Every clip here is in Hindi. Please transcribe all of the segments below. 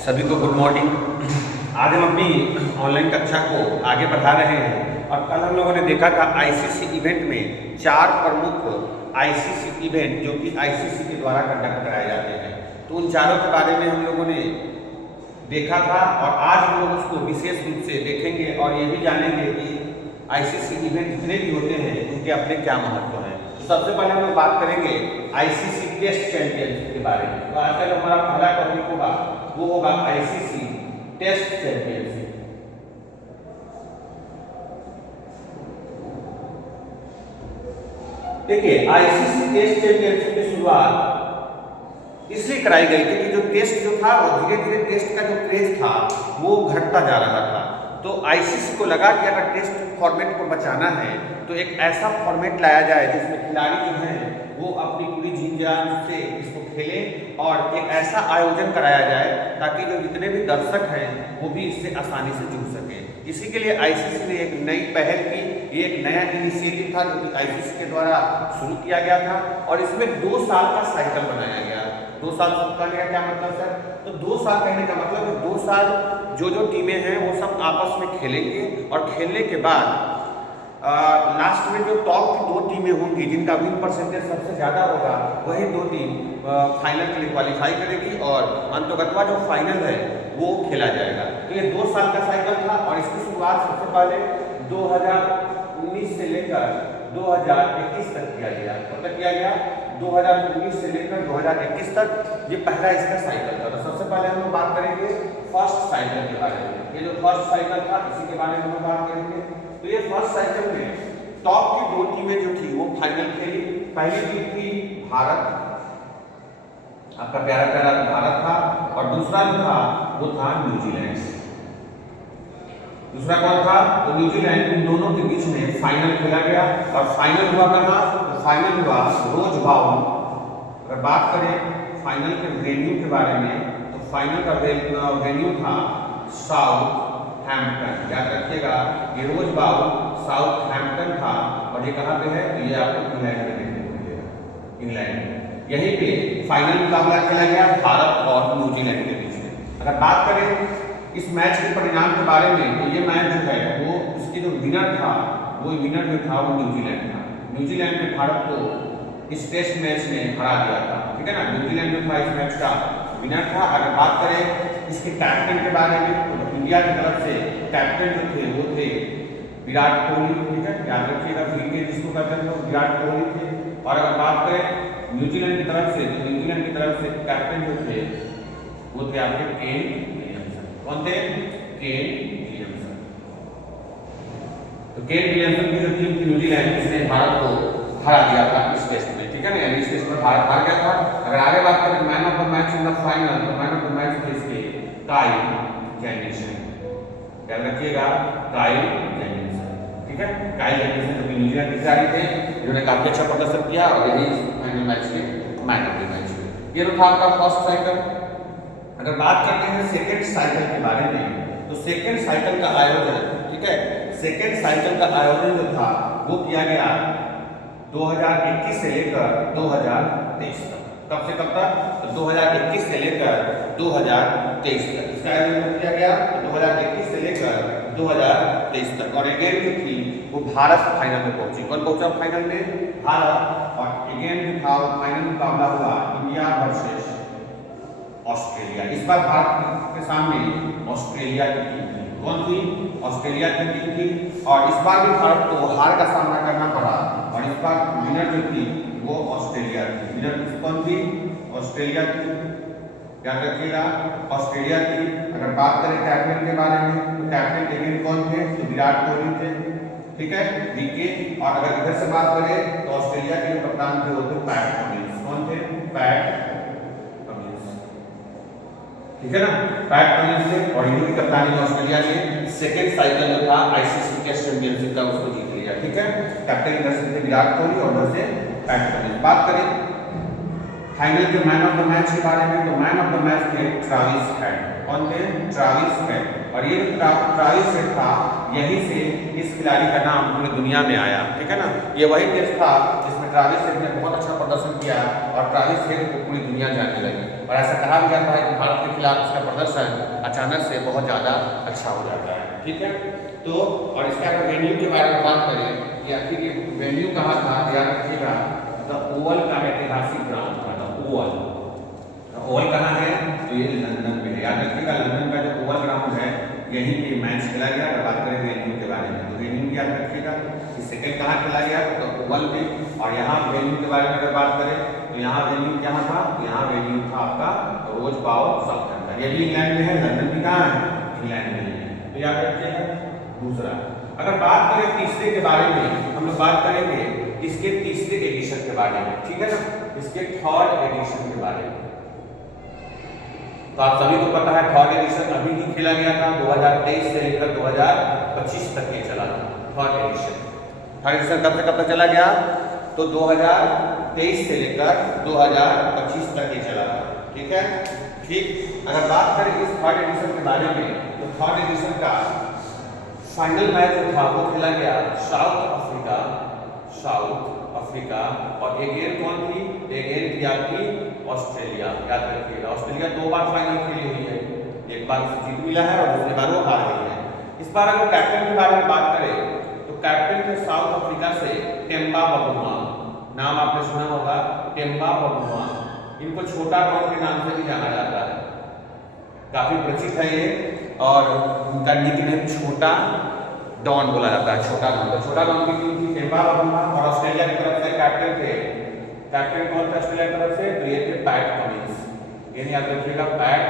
सभी को गुड मॉर्निंग। आज हम अपनी ऑनलाइन कक्षा को आगे बढ़ा रहे हैं और कल हम लोगों ने देखा था आईसीसी इवेंट में 4 प्रमुख आईसीसी इवेंट जो कि आईसीसी के द्वारा कंडक्ट कराए जाते हैं। तो उन चारों के बारे में हम लोगों ने देखा था और आज हम लोग उसको विशेष रूप से देखेंगे और ये भी जानेंगे कि आईसीसी इवेंट जितने भी होते हैं उनके अपने क्या महत्व हैं। तो सबसे पहले हम लोग बात करेंगे आईसीसी टेस्ट चैंपियनशिप के बारे में। तो आज का जो हमारा पहला टॉपिक होगा वो होगा आईसीसी टेस्ट चैंपियनशिप। देखिए, आईसीसी टेस्ट चैंपियनशिप की शुरुआत इसलिए कराई गई थी कि जो टेस्ट जो था वो धीरे धीरे टेस्ट का जो क्रेज था वो घटता जा रहा था। तो आईसीसी को लगा कि अगर टेस्ट फॉर्मेट को बचाना है तो एक ऐसा फॉर्मेट लाया जाए जिसमें खिलाड़ी जो हैं वो अपनी पूरी जी जान से इसको खेलें और एक ऐसा आयोजन कराया जाए ताकि जो जितने भी दर्शक हैं वो भी इससे आसानी से जुड़ सकें। इसी के लिए आईसीसी ने एक नई पहल की। ये एक नया इनिशिएटिव था जो कि आईसीसी के द्वारा शुरू किया गया था और इसमें 2 साल का साइकिल बनाया गया। 2 साल कहने का क्या मतलब सर? तो 2 साल कहने का मतलब 2 साल जो टीमें हैं वो सब आपस में खेलेंगे और खेलने के बाद लास्ट में जो टॉप की 2 टीमें होंगी जिनका विन परसेंटेज सबसे ज़्यादा होगा वही 2 टीम फाइनल के लिए क्वालिफाई करेगी और अंततः जो फाइनल है वो खेला जाएगा। तो ये 2 साल का साइकिल था और इसकी शुरुआत सबसे पहले 2019 से लेकर 2021 तक किया गया। कब तक किया गया? 2019 से लेकर 2021 तक ये पहला इसका साइकिल था। तो सबसे पहले हम लोग बात करेंगे फर्स्ट साइकिल के बारे में। ये जो फर्स्ट साइकिल था इसी के बारे में हम बात करेंगे। तो ये फर्स्ट साइकिल में टॉप की 2 टीमें जो थी वो फाइनल खेली। पहली टीम थी भारत, आपका प्यारा प्यारा भारत था, और दूसरा जो था वो था न्यूजीलैंड। दूसरा कौन था? तो न्यूजीलैंड। इन दोनों के बीच में फाइनल खेला गया और फाइनल हुआ कहाँ? तो फाइनल हुआ रोज बाउल। अगर बात करें फाइनल के वेन्यू के बारे में तो फाइनल का वेन्यू था साउथ हैम्पटन। याद रखिएगा ये रोज बाउल साउथ हैम्पटन था और ये कहाँ पे है? तो ये आपको इंग्लैंड में देखने को मिलेगा, इंग्लैंड में। यहीं पे फाइनल मुकाबला खेला गया भारत और न्यूजीलैंड के बीच में। अगर बात करें इस मैच के परिणाम के बारे में तो ये मैच जो है वो इसकी जो विनर था वो विनर जो था वो न्यूजीलैंड था। न्यूजीलैंड ने भारत को इस टेस्ट मैच में हरा दिया था, ठीक है ना। न्यूजीलैंड जो था इस मैच का विनर था। अगर बात करें इसके कैप्टन के बारे में तो इंडिया की तरफ से कैप्टन जो थे वो थे विराट कोहली, ठीक है, याद रखिएगा। विकेट जिसको कहते हैं तो विराट कोहली थे। और अगर बात करें न्यूजीलैंड की तरफ से तो न्यूजीलैंड की तरफ से कैप्टन जो थे वो थे आपके केन विलियमसन। कौन थे? Kane Williamson. तो केन विलियमसन की जो टीम थी न्यूजीलैंड इसने भारत को हरा दिया था इस टेस्ट में, ठीक है ना। यानी इस टेस्ट में भारत हार गया था। अगर आगे बात करें man of the match in the final तो मैन ऑफ द मैच थे इसके काइल जेमिसन। याद रखिएगा काइल जेमिसन, ठीक है। काइल जेमिसन जो कि न्यूजीलैंड के खिलाड़ी थे जिन्होंने काफी अच्छा प्रदर्शन किया और यही फाइनल मैच के मैन ऑफ द मैच हुए। ये तो था आपका फर्स्ट साइकिल। अगर बात करते हैं सेकेंड साइकिल के बारे में तो सेकेंड साइकिल का आयोजन, ठीक है, सेकेंड साइकिल का आयोजन जो था वो किया गया 2021 से लेकर 2023 तक। कब से कब तक? तो 2021 से लेकर 2023 तक इसका आयोजन किया गया। तो 2021 से लेकर 2023 तक। और अगेन जो थी वो भारत फाइनल में पहुंची। कौन पहुंचा फाइनल में? भारत। और अगेन जो था वो फाइनल मुकाबला हुआ इंडिया वर्सेस ऑस्ट्रेलिया। इस बार भारत के सामने ऑस्ट्रेलिया की टीम थी। कौन थी? ऑस्ट्रेलिया की टीम थी। और इस बार भी भारत को हार का सामना करना पड़ा और इस बार विनर जो थी वो ऑस्ट्रेलिया थी। विनर कौन थी? ऑस्ट्रेलिया थी, याद रखिएगा, ऑस्ट्रेलिया थी। अगर बात करें कैप्टन के बारे में तो कैप्टन अगेन कौन थे? तो विराट कोहली थे, ठीक है, विकेट। और अगर इधर से बात करें तो ऑस्ट्रेलिया के जो कप्तान थे वो थे पैट कमिंस। कौन थे? पैट कमिंस, ठीक है ना, पैट कमिंस थे। और इन्हीं की कप्तानी में ऑस्ट्रेलिया ने सेकेंड साइकिल जो था आईसीसी टेस्ट चैंपियनशिप का उसको जीत लिया, ठीक है। कैप्टन इधर से थे विराट कोहली और उधर से पैट कमिंस। बात करें फाइनल के मैन ऑफ द मैच के बारे में तो मैन ऑफ द मैच थे ट्रेविस हेड। कौन थे? Travis head. और ये ट्रेविस हेड था यहीं से इस खिलाड़ी का नाम पूरी दुनिया में आया, ठीक है ना। ये वही टेस्ट था जिसमें ट्रेविस हेड ने बहुत अच्छा प्रदर्शन किया और ट्रेविस हेड को पूरी दुनिया जानने लगी और ऐसा कहा भी जाता है कि भारत के खिलाफ इसका प्रदर्शन अचानक से बहुत ज़्यादा अच्छा हो जाता है। ठीक है, तो और इसका अगर वेन्यू के बारे में बात करें कि आखिर ये वेन्यू कहाँ था, ध्यान रखिएगा, द ओवल का ऐतिहासिक ग्राउंड था। द ओवल, ओवल कहाँ है, तो ये लंदन में है। याद रखिएगा लंदन का जो ओवल ग्राउंड है यहीं पे मैच खेला गया। अगर बात करें वेन्यू के बारे में तो वेन्यू याद रखिएगा कि सेकंड कहाँ खेला गया, तो ओवल में। और यहाँ वेन्यू के बारे में अगर बात करें तो यहाँ वेन्यू कहाँ था, तो यहाँ वेन्यू था आपका रोज बाउ साउथहैम्पटन। ये भी इंग्लैंड में है, लंदन भी कहाँ है, इंग्लैंड में है, तो याद रखिएगा। दूसरा अगर बात करें तीसरे के बारे में, हम लोग बात करेंगे इसके तीसरे एडिशन के बारे में, ठीक है ना, इसके थर्ड एडिशन के बारे में। तो आप सभी को पता है थर्ड एडिशन अभी ही खेला गया था, 2023 से लेकर 2025 तक ये चला था। थर्ड एडिशन कब से कब तक चला गया, तो 2023 से लेकर 2025 तक ये चला था। ठीक है, ठीक। अगर बात करें इस थर्ड एडिशन के बारे में तो थर्ड एडिशन का फाइनल मैच जो था वो खेला गया साउथ अफ्रीका और एगेन कौन थी, एगेन थी आपकी ऑस्ट्रेलिया। याद रखिएगा ऑस्ट्रेलिया 2 बार फाइनल खेली हुई है, एक बार उसे जीत मिला है और दूसरी बार वो हार गई है। इस बार अगर कैप्टन के बारे में बात करें तो कैप्टन थे साउथ अफ्रीका से टेम्बा बबुआ, नाम आपने सुना होगा, टेम्बा बबुआ। इनको छोटा डॉन के नाम से भी जाना जाता है, काफी परिचित है ये, और उनका निकनेम छोटा डॉन बोला जाता है, छोटा डॉन। तो छोटा डॉन की टीम थी टेम्बा बबुआ और ऑस्ट्रेलिया की तरफ से कैप्टन थे, कैप्टन कौन थे ऑस्ट्रेलिया की तरफ से, तो ये थे पैट कमिंस। यानी याद रखिएगा पैट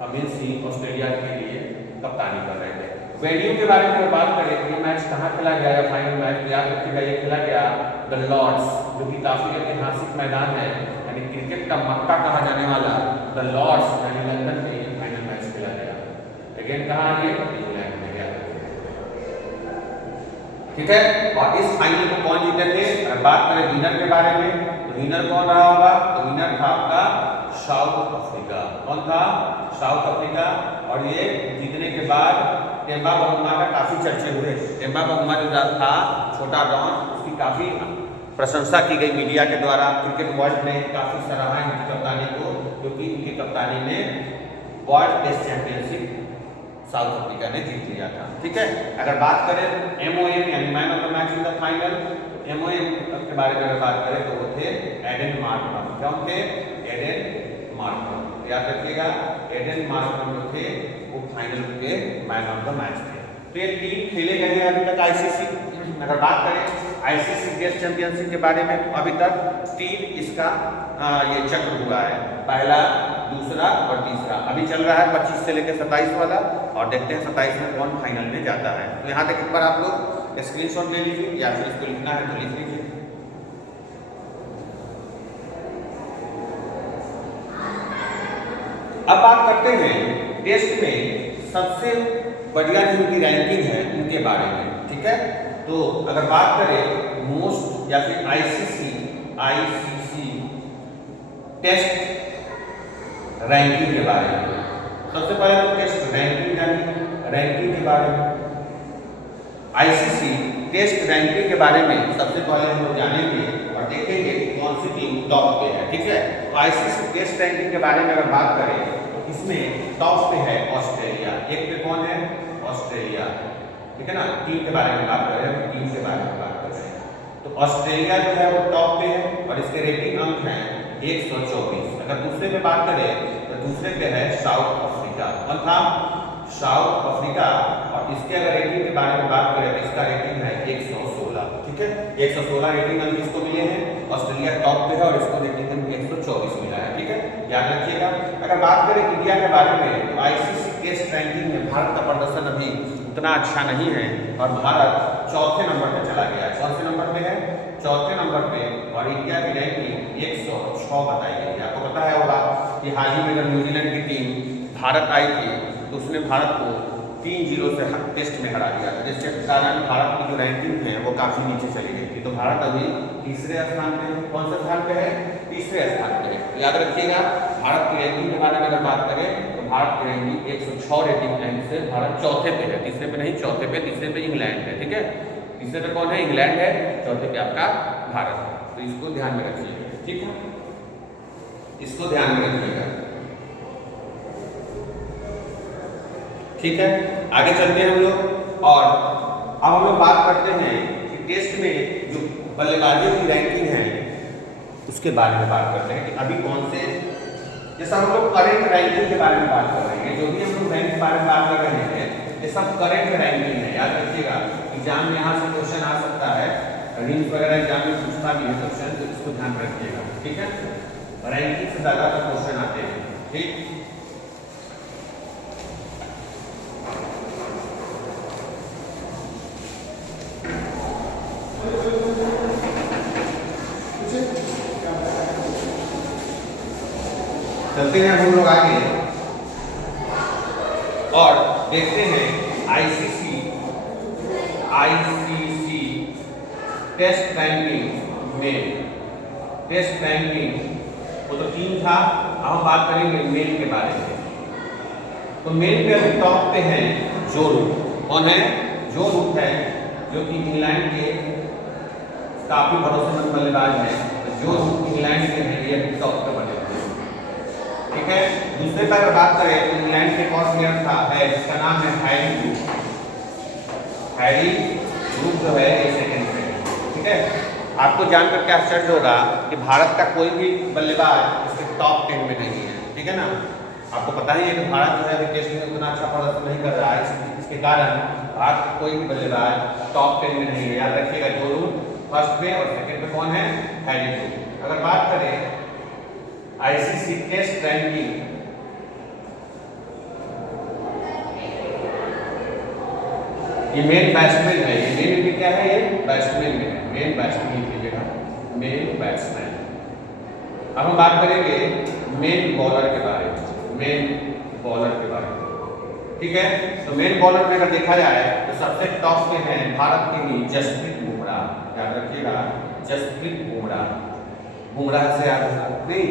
कमिंस ही ऑस्ट्रेलिया के लिए कप्तानी कर रहे थे। वेन्यू के बारे में बात करें तो ये मैच कहाँ खेला गया है, फाइनल मैच याद रखिएगा ये खेला गया द लॉर्ड्स, जो कि काफी ऐतिहासिक मैदान है, यानी क्रिकेट का मक्का कहा जाने वाला द लॉर्ड्स यानी लंदन में ये फाइनल मैच खेला गया। अगेन कहाँ ये, इंग्लैंड में गया। ठीक है, और इस फाइनल को कौन जीते थे, अगर बात करें विनर के बारे में तो विनर कौन रहा होगा, तो विनर था आपका साउथ अफ्रीका। कौन था, साउथ अफ्रीका। और ये जीतने के बाद टेम्बा बबुआ का काफी चर्चे हुए। टेम्बा बबुआ जो था छोटा डॉन, उसकी काफी प्रशंसा की गई मीडिया के द्वारा, क्रिकेट वर्ल्ड ने काफी सराहा इनकी कप्तानी को, क्योंकि इनकी कप्तानी में world test championship South Africa ने जीत लिया था। ठीक है, अगर बात करें MOM यानी man of the match in the final, MOM के बारे में अगर बात करें तो वो थे एडन मार्करम। क्या थे, एडन मार्करम। याद रखिएगा एडन मार्करम जो थे वो फाइनल के मैन ऑफ द मैच थे। तो ये 3 खेले गए हैं अभी तक ICC। अगर बात करें ICC टेस्ट चैंपियनशिप के बारे में तो अभी तक 3 इसका ये चक्र हुआ है, पहला, दूसरा और तीसरा। अभी चल रहा है 25 से लेकर 27 वाला, और देखते हैं 27 में कौन फाइनल में जाता है। तो यहाँ तक एक बार आप लोग स्क्रीनशॉट ले लीजिए या फिर इसको लिखना है तो लिख लीजिए। अब बात करते हैं टेस्ट में सबसे बढ़िया जो उनकी रैंकिंग है उनके बारे में। ठीक है, तो अगर बात करें मोस्ट या फिर ICC टेस्ट रैंकिंग के बारे में, सबसे पहले तो टेस्ट रैंकिंग यानी रैंकिंग के बारे में, ICC टेस्ट रैंकिंग के बारे में सबसे पहले हम लोग जानेंगे और देखेंगे कौन सी टीम टॉप पे है। ठीक है, तो ICC टेस्ट रैंकिंग के बारे में अगर बात करें तो इसमें टॉप पे है ऑस्ट्रेलिया। एक पे कौन है, ऑस्ट्रेलिया। ठीक है ना, टीम के बारे में बात कर रहे हैं, टीम के बारे में बात कर रहे हैं, तो ऑस्ट्रेलिया जो है वो टॉप पे है और इसके रेटिंग अंक हैं 124। अगर दूसरे पे बात करें तो दूसरे पे है साउथ अफ्रीका। कौन था, साउथ अफ्रीका, और इसके अगर रेटिंग के बारे में बात करें तो इसका रेटिंग है 116। ठीक है, 116 रेटिंग अंक इसको मिले हैं, ऑस्ट्रेलिया टॉप पे है और इसको रेटिंग अंक 124 मिला है। ठीक है, याद रखिएगा। अगर बात करें इंडिया के बारे में तो ICC टेस्ट रैंकिंग में भारत का प्रदर्शन अभी उतना अच्छा नहीं है और भारत चौथे नंबर पे चला गया है। कौन से नंबर पे है, चौथे नंबर पे, और इंडिया की रैंकिंग 106 बताई गई है। आपको पता है होगा कि हाल ही में जब न्यूजीलैंड की टीम भारत आई थी तो उसने भारत को 3-0 से टेस्ट में हरा दिया था, जिसके कारण भारत की जो रैंकिंग है वो काफी नीचे चली गई थी। तो भारत अभी तीसरे स्थान पे है। कौन से स्थान पे है, तीसरे स्थान पे है। याद रखिएगा भारत की रैंकिंग के बारे में अगर बात करें तो भारत की रैंकिंग 106 रेटिंग रैंक से भारत चौथे पे है, तीसरे पे नहीं, चौथे पे। तीसरे पे इंग्लैंड है। ठीक है, तीसरे पे कौन है, इंग्लैंड है, चौथे पे आपका भारत है। तो इसको ध्यान में रखिएगा, ठीक है, इसको ध्यान में रखिएगा, ठीक है। आगे चलते हैं हम लोग और अब हम लोग बात करते हैं कि टेस्ट में जो बल्लेबाजियों की रैंकिंग है उसके बारे में बात करते हैं कि अभी कौन से, जैसा हम लोग करेंट रैंकिंग के बारे में बात कर रहे हैं, जो भी हम लोग रैंक के बारे में बात कर रहे हैं ये सब करेंट रैंकिंग है। याद रखिएगा एग्जाम में यहाँ से क्वेश्चन आ सकता है, रील्स वगैरह एग्जाम में पूछता भी है क्वेश्चन, तो इसको ध्यान रखिएगा, ठीक है। रैंकिंग से ज़्यादातर क्वेश्चन आते हैं, ठीक। चलते हैं हम लोग आगे और देखते हैं आईसीसी टेस्ट रैंकिंग में, टेस्ट रैंकिंग वो तो 3 था, अब हम बात करेंगे मेल के बारे में। तो मेल पे अभी टॉप पे है जो रूट। कौन है? जो रूट है, जो कि इंग्लैंड के काफी भरोसेमंद बल्लेबाज है। जो रूट इंग्लैंड के हैं ये अभी टॉप पे बने हुए हैं, ठीक है। दूसरे पर अगर बात करें तो इंग्लैंड के एक और प्लेयर था है जिसका नाम है हैरी रूट। हैरी रूट जो है ये सेकंड पे, ठीक है। आपको जानकर क्या आश्चर्य होगा कि भारत का कोई भी बल्लेबाज इसके टॉप 10 में नहीं है, ठीक है ना। आपको पता ही है कि भारत जो है अभी टेस्ट में उतना अच्छा प्रदर्शन नहीं कर रहा है, इसके कारण भारत का कोई भी बल्लेबाज टॉप 10 में नहीं है। याद रखिएगा जो रूट फर्स्ट पे और सेकंड पे कौन है? Harry Root. अगर बात करें आईसीसी टेस्ट रैंकिंग, ये मेन बैट्समैन है, ये मेन में क्या है? ये बैट्समैन में है, मेन बैट्समैन लीजिएगा, मेन बैट्समैन। अब हम बात करेंगे मेन बॉलर के बारे में, मेन बॉलर के बारे में, ठीक है। तो मेन बॉलर में अगर देखा जाए तो सबसे टॉप पे हैं भारत के ही जसप्रीत बुमराह। याद रखिएगा जसप्रीत बुमराह, बुमराह से याद नहीं,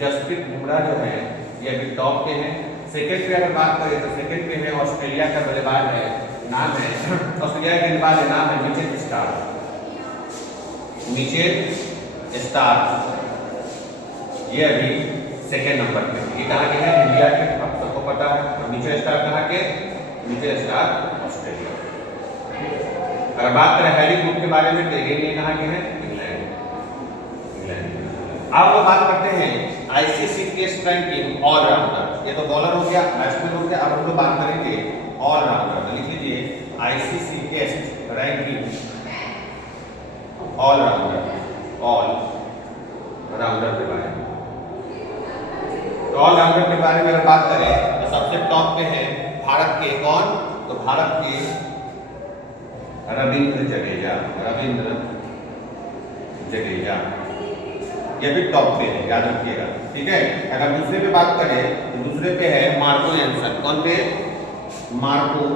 जसप्रीत बुमराह जो है ये अभी टॉप पे है। सेकंड पे अगर बात करें तो सेकंड पे है ऑस्ट्रेलिया का बल्लेबाज है, नाम है ऑस्ट्रेलिया के बल्लेबाज का नाम है मिचेल स्टार्क। मिचेल स्टार्क ये अभी सेकंड नंबर पे। ये कहाँ के हैं? इंडिया के, आप सबको पता है। और मिचेल स्टार्क कहाँ के? Mitchell Starc Australia. अगर बात करें हैरी रूट के बारे में तो ये कहाँ के हैं? इंग्लैंड। अब हम बात करते हैं आईसीसी टेस्ट रैंकिंग ऑलराउंडर। ये तो बॉलर हो गया, बैट्समैन हो गया। अब हम लोग बात करेंगे ऑलराउंडर। लिख लीजिए ICC test ranking allrounder, allrounder के बारे में। तो ऑलराउंडर के बारे में अगर बात करें तो सबसे टॉप पे हैं भारत के कौन? तो भारत के रविंद्र जडेजा, रविंद्र जडेजा ये भी टॉप पे है, याद रखिएगा, ठीक है। अगर दूसरे पे बात करें तो दूसरे पे है मार्को जेनसन। कौन पे? मार्को,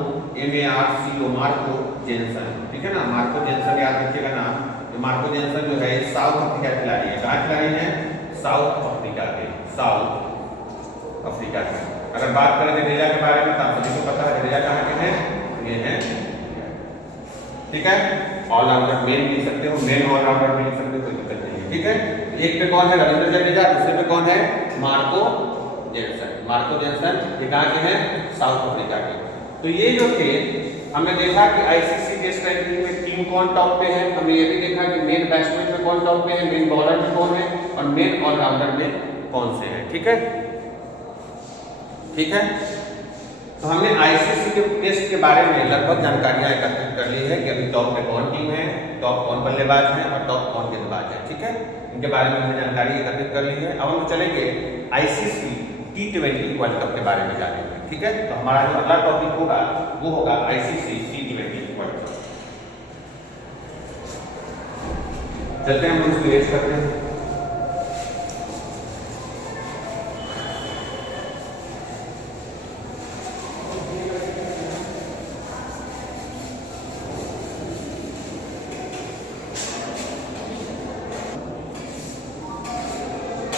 MARCO, मार्को जेनसन, ठीक है ना। मार्को जेनसन याद रखिएगा नाम। तो मार्को जेनसन जो है साउथ अफ्रीका के खिलाड़ी है। कहाँ खिलाड़ी है? साउथ अफ्रीका के, साउथ अफ्रीका के। अगर बात करें जडेजा के बारे में तो आप सभी को पता है जडेजा कहाँ के हैं? ये है, ठीक है। ऑलराउंडर मेन लिख सकते हो, मेन ऑलराउंडर भी लिख सकते हो, कोई दिक्कत नहीं है, ठीक है। एक पे कौन है? रविंद्र जडेजा। दूसरे पे कौन है? Marco Jansen. मार्को जेनसन ये कहाँ के हैं? साउथ अफ्रीका के। तो ये जो थे हमने देखा कि आईसीसी टेस्ट रैंकिंग में टीम कौन टॉप पे है। हमने ये भी देखा कि मेन बैट्समैन में कौन टॉप पे है, मेन बॉलर में कौन है और मेन ऑलराउंडर में कौन से है, ठीक है, ठीक है। तो हमने आईसीसी के टेस्ट के बारे में लगभग जानकारियां एकत्रित कर ली है कि अभी टॉप पे कौन टीम है, टॉप कौन बल्लेबाज है और टॉप कौन गेंदबाज है, ठीक है। इनके बारे में हमने जानकारी एकत्रित कर ली है। अब हम चलेंगे आईसीसी T20 वर्ल्ड कप के बारे में जानेंगे, ठीक है। तो हमारा जो अगला टॉपिक होगा वो होगा आईसीसी T20 वर्ल्ड कप। चलते हैं हम उसको रेस करते हैं।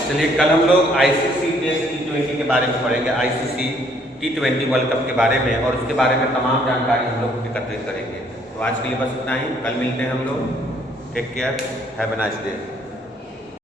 चलिए कल हम लोग आईसीसी टेस्ट T20 के बारे में पढ़ेंगे, आईसीसी T20 वर्ल्ड कप के बारे में, और उसके बारे में तमाम जानकारी हम लोग एकत्रित करेंगे। तो आज के लिए बस इतना ही, कल मिलते हैं हम लोग। Take care, have a nice day.